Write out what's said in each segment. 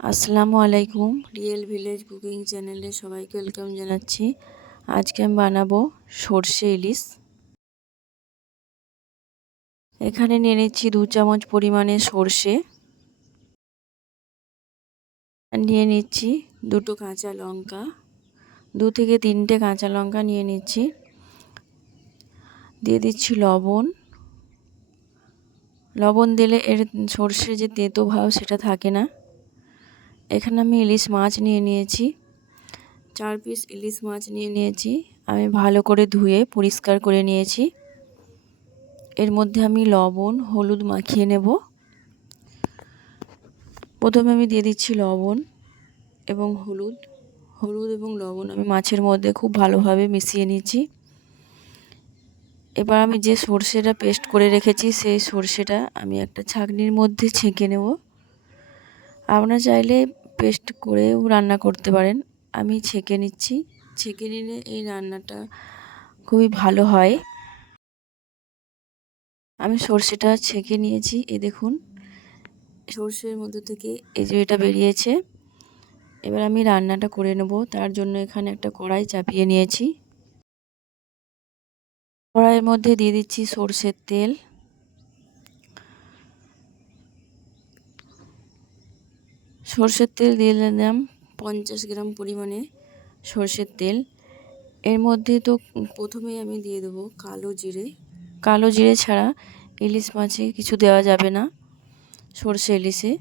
আসসালামু আলাইকুম real village cooking চ্যানেলে সবাইকে ওয়েলকাম জানাচ্ছি। আজকে আমি বানাবো সর্ষে ইলিশ। এখানে নিয়ে নিচ্ছি দু চামচ পরিমাণে সর্ষে। নিয়ে নিচ্ছি দুটো কাঁচা লঙ্কা। দু থেকে তিনটে কাঁচা লঙ্কা নিয়ে নিচ্ছি। দিয়ে দিচ্ছি লবণ। লবণ দিলে এর সর্ষে যে তেতো ভাব সেটা থাকে না। এখানে আমি ইলিশ মাছ নিয়ে নিয়েছি। চার পিস ইলিশ মাছ নিয়ে নিয়েছি। আমি ভালো করে ধুয়ে পরিষ্কার করে নিয়েছি। এর মধ্যে আমি লবণ, হলুদ মাখিয়ে নেব। প্রথমে আমি দিয়ে দিচ্ছি লবণ এবং হলুদ। হলুদ এবং লবণ আমি মাছের মধ্যে খুব ভালোভাবে মিশিয়ে নিয়েছি। এবার আমি যে সর্ষেটা পেস্ট করে রেখেছি, সেই সর্ষেটা আমি একটা ছাঁকনির মধ্যে ছেঁকে নেব। আপনারা চাইলে পেস্ট করেও রান্না করতে পারেন। আমি ছেঁকে নিচ্ছি। ছেঁকে নিলে এই রান্নাটা খুবই ভালো হয়। আমি সর্ষেটা ছেঁকে নিয়েছি। এ দেখুন, সর্ষের মধ্যে থেকে এই যে এটা বেরিয়েছে। এবার আমি রান্নাটা করে নেব। তার জন্য এখানে একটা কড়াই চাপিয়ে নিয়েছি। কড়াইয়ের মধ্যে দিয়ে দিচ্ছি সর্ষের তেল। সর্ষের তেল দিয়ে দিলাম পঞ্চাশ গ্রাম পরিমাণে সর্ষের তেল। এর মধ্যে তো প্রথমেই আমি দিয়ে দেবো কালো জিরে। কালো জিরে ছাড়া ইলিশ মাছে কিছু দেওয়া যাবে না সর্ষে ইলিশে।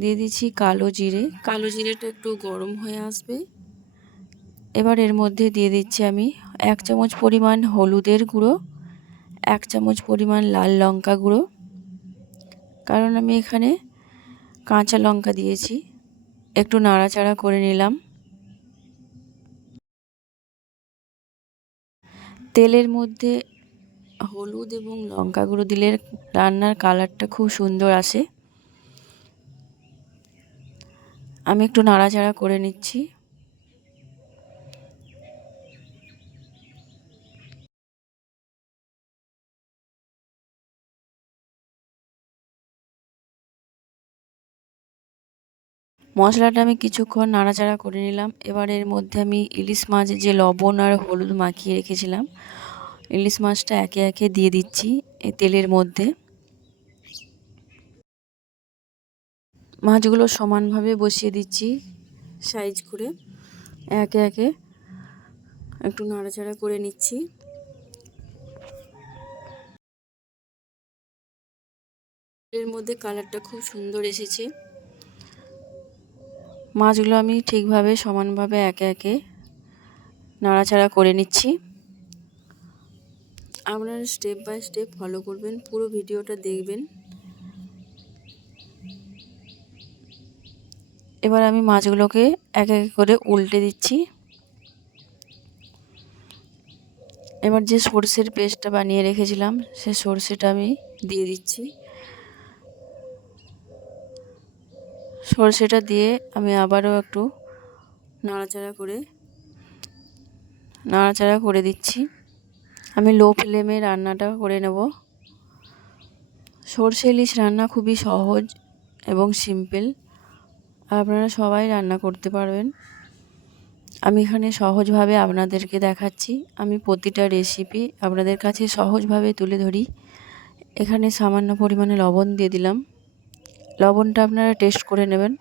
দিয়ে দিচ্ছি কালো জিরে। কালো জিরেটা একটু গরম হয়ে আসবে। এবার এর মধ্যে দিয়ে দিচ্ছি আমি এক চামচ পরিমাণ হলুদের গুঁড়ো, এক চামচ পরিমাণ লাল লঙ্কা গুঁড়ো। কারণ আমি এখানে কাঁচা লঙ্কা দিয়েছি। একটু নাড়াচাড়া করে নিলাম। তেলের মধ্যে হলুদ এবং লঙ্কা গুঁড়ো দিলে রান্নার কালারটা খুব সুন্দর আসে। আমি একটু নাড়াচাড়া করে নিচ্ছি। মশলাটা আমি কিছুক্ষণ নাড়াচাড়া করে নিলাম। এবার এর মধ্যে আমি ইলিশ মাছ যে লবণ আর হলুদ মাখিয়ে রেখেছিলাম, ইলিশ মাছটা একে একে দিয়ে দিচ্ছি এই তেলের মধ্যে। মাছগুলো সমানভাবে বসিয়ে দিচ্ছি সাইজ করে। একে একে একটু নাড়াচাড়া করে নিচ্ছি। এর মধ্যে কালারটা খুব সুন্দর এসেছে। মাছগুলো আমি ঠিকভাবে সমানভাবে একে একে নাড়াচাড়া করে নিচ্ছি। আপনারা স্টেপ বাই স্টেপ ফলো করবেন, পুরো ভিডিওটা দেখবেন। এবার আমি মাছগুলোকে এক এক করে উল্টে দিচ্ছি। এবার যে সর্ষের পেস্টটা বানিয়ে রেখেছিলাম, সে সর্ষেটা আমি দিয়ে দিচ্ছি। সর্ষেটা দিয়ে আমি আবারও একটু নাড়াচাড়া করে নাড়াচাড়া করে দিচ্ছি। আমি লো ফ্লেমে রান্নাটা করে নেব। সর্ষে ইলিশ রান্না খুবই সহজ এবং সিম্পল। আপনারা সবাই রান্না করতে পারবেন। আমি এখানে সহজভাবে আপনাদেরকে দেখাচ্ছি। আমি প্রতিটা রেসিপি আপনাদের কাছে সহজভাবে তুলে ধরি। এখানে সামান্য পরিমাণে লবণ দিয়ে দিলাম। লবণটা আপনারা টেস্ট করে নেবেন।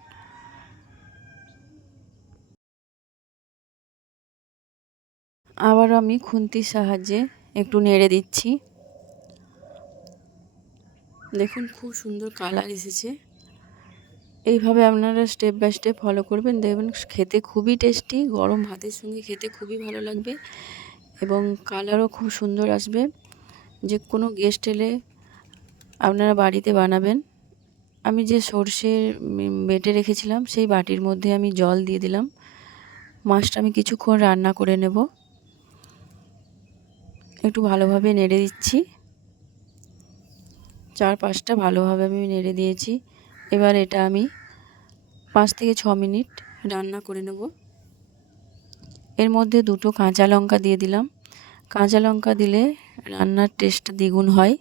আবার আমি খুন্তির সাহায্যে একটু নেড়ে দিচ্ছি। দেখুন খুব সুন্দর কালার এসেছে। এইভাবে আপনারা স্টেপ বাই স্টেপ ফলো করবেন। দেখবেন খেতে খুবই টেস্টি গরম ভাতের সঙ্গে খেতে খুবই ভালো লাগবে এবং কালারও খুব সুন্দর আসবে। যে কোনো গেস্ট এলে আপনারা বাড়িতে বানাবেন। আমি যে সর্ষে বেটে রেখেছিলাম, সেই বাটির মধ্যে আমি জল দিয়ে দিলাম। মাছটা আমি কিছুক্ষণ রান্না করে নেব। একটু ভালোভাবে নেড়ে দিচ্ছি। চার পাঁচটা ভালোভাবে আমি নেড়ে দিয়েছি। এবার এটা আমি পাঁচ থেকে ছ মিনিট রান্না করে নেব। এর মধ্যে দুটো কাঁচা লঙ্কা দিয়ে দিলাম। কাঁচা লঙ্কা দিলে রান্নার টেস্টটা দ্বিগুণ হয়।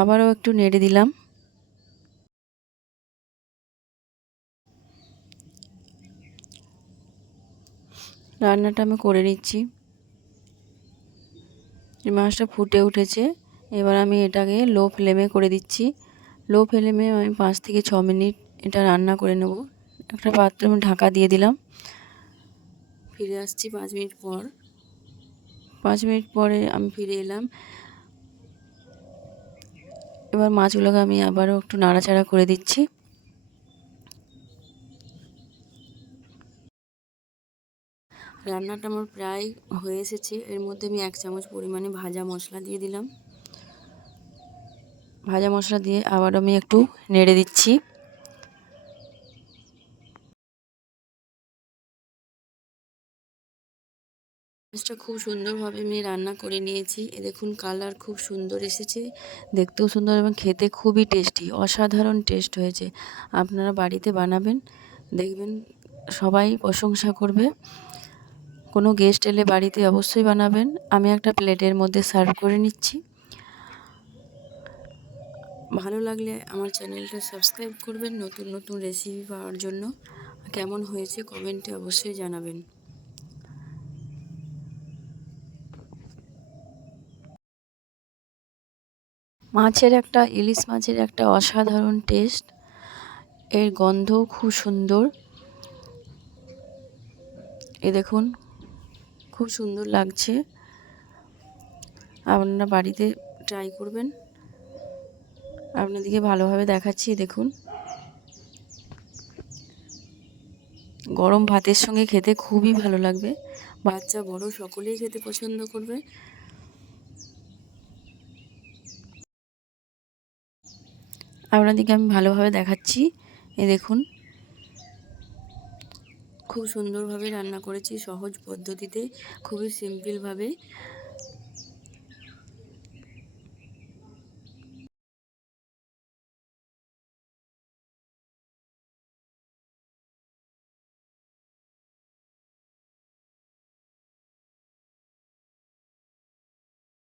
আবারও একটু নেড়ে দিলাম। রান্নাটা আমি করে নিচ্ছি। মাছটা ফুটে উঠেছে। এবার আমি এটাকে লো ফ্লেমে করে দিচ্ছি। লো ফ্লেমে আমি পাঁচ থেকে ছ মিনিট এটা রান্না করে নেব। একটা পাত্রে আমি ঢাকা দিয়ে দিলাম। ফিরে আসছি পাঁচ মিনিট পর। পাঁচ মিনিট পরে আমি ফিরে এলাম। এবার মাছগুলোকে আমি আবারও একটু নাড়াচাড়া করে দিচ্ছি। রান্নাটা আমার প্রায় হয়ে এসেছে। এর মধ্যে আমি এক চামচ পরিমাণে ভাজা মশলা দিয়ে দিলাম। ভাজা মশলা দিয়ে আবার আমি একটু নেড়ে দিচ্ছি। মাছটা খুব সুন্দরভাবে আমি রান্না করে নিয়েছি। এ দেখুন কালার খুব সুন্দর এসেছে। দেখতেও সুন্দর এবং খেতে খুবই টেস্টি, অসাধারণ টেস্ট হয়েছে। আপনারা বাড়িতে বানাবেন, দেখবেন সবাই প্রশংসা করবে। কোনো গেস্ট এলে বাড়িতে অবশ্যই বানাবেন। আমি একটা প্লেটের মধ্যে সার্ভ করে নিচ্ছি। ভালো লাগলে আমার চ্যানেলটা সাবস্ক্রাইব করবেন নতুন নতুন রেসিপি পাওয়ার জন্য। কেমন হয়েছে কমেন্টে অবশ্যই জানাবেন। মাছের একটা, ইলিশ মাছের একটা অসাধারণ টেস্ট এর গন্ধ খুব সুন্দর। এ দেখুন, খুব সুন্দর লাগছে। আপনারা বাড়িতে ট্রাই করবেন। আপনাদেরকে ভালোভাবে দেখাচ্ছি দেখুন। গরম ভাতের সঙ্গে খেতে খুবই ভালো লাগবে। বাচ্চা বড় সকলেই খেতে পছন্দ করবে। আপনাদেরকে আমি ভালোভাবে দেখাচ্ছি। এ দেখুন। খুব সুন্দরভাবে রান্না করেছি সহজ পদ্ধতিতে খুবই সিম্পলভাবে